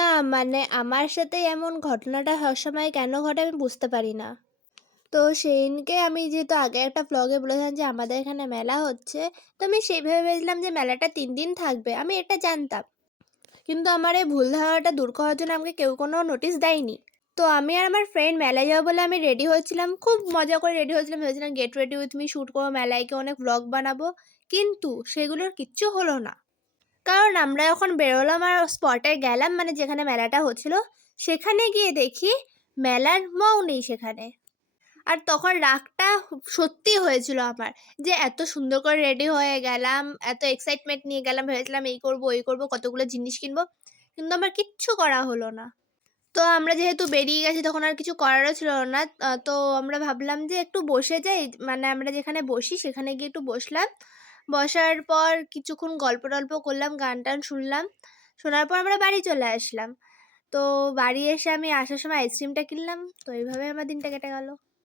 না, মানে আমার সাথে এমন ঘটনাটা সবসময় কেন ঘটে আমি বুঝতে পারি না। তো সেদিনকে আমি যেহেতু আগে একটা ভ্লগে বলেছিলাম যে আমাদের এখানে মেলা হচ্ছে, তো আমি সেইভাবে ভেবেছিলাম যে মেলাটা ৩ দিন থাকবে। আমি এটা জানতাম। কিন্তু আমার এই ভুল ধারণাটা দূর করার জন্য আমাকে কেউ কোনো নোটিশ দেয়নি। তো আমি আর আমার ফ্রেন্ড মেলায় যাবো বলে আমি রেডি হয়েছিলাম। খুব মজা করে রেডি হয়েছিলাম। ভেবেছিলাম get ready with me, shoot করবো, মেলায় গিয়ে অনেক ভ্লগ বানাবো। কিন্তু সেগুলোর কিচ্ছু হলো না। কারণ আমরা যখন বেরোলাম আর স্পটে গেলাম মানে যেখানে মেলাটা হচ্ছিল, সেখানে গিয়ে দেখি মেলার মাও নেই সেখানে। আর তখন রাগটা সত্যিই হয়েছিল আমার যে এত সুন্দর করে রেডি হয়ে গেলাম, এত এক্সাইটমেন্ট নিয়ে গেলাম, ভেবেছিলাম এই করব, ওই করব, কতগুলো জিনিস কিনবো। কিন্তু আমার কিচ্ছু করা হলো না। তো আমরা যেহেতু বেরিয়ে গেছি তখন আর কিছু করারও ছিল না। তো আমরা ভাবলাম যে একটু বসে যাই। মানে আমরা যেখানে বসি সেখানে গিয়ে একটু বসলাম। বসার পর কিছুক্ষণ গল্প-টল্প করলাম, গান-টান শুনলাম। শোনার পর আমরা বাড়ি চলে আসলাম। তো বাড়ি এসে আমি আসার সময় আইসক্রিমটা কিনলাম। তো এইভাবে আমার দিনটা কেটে গেল।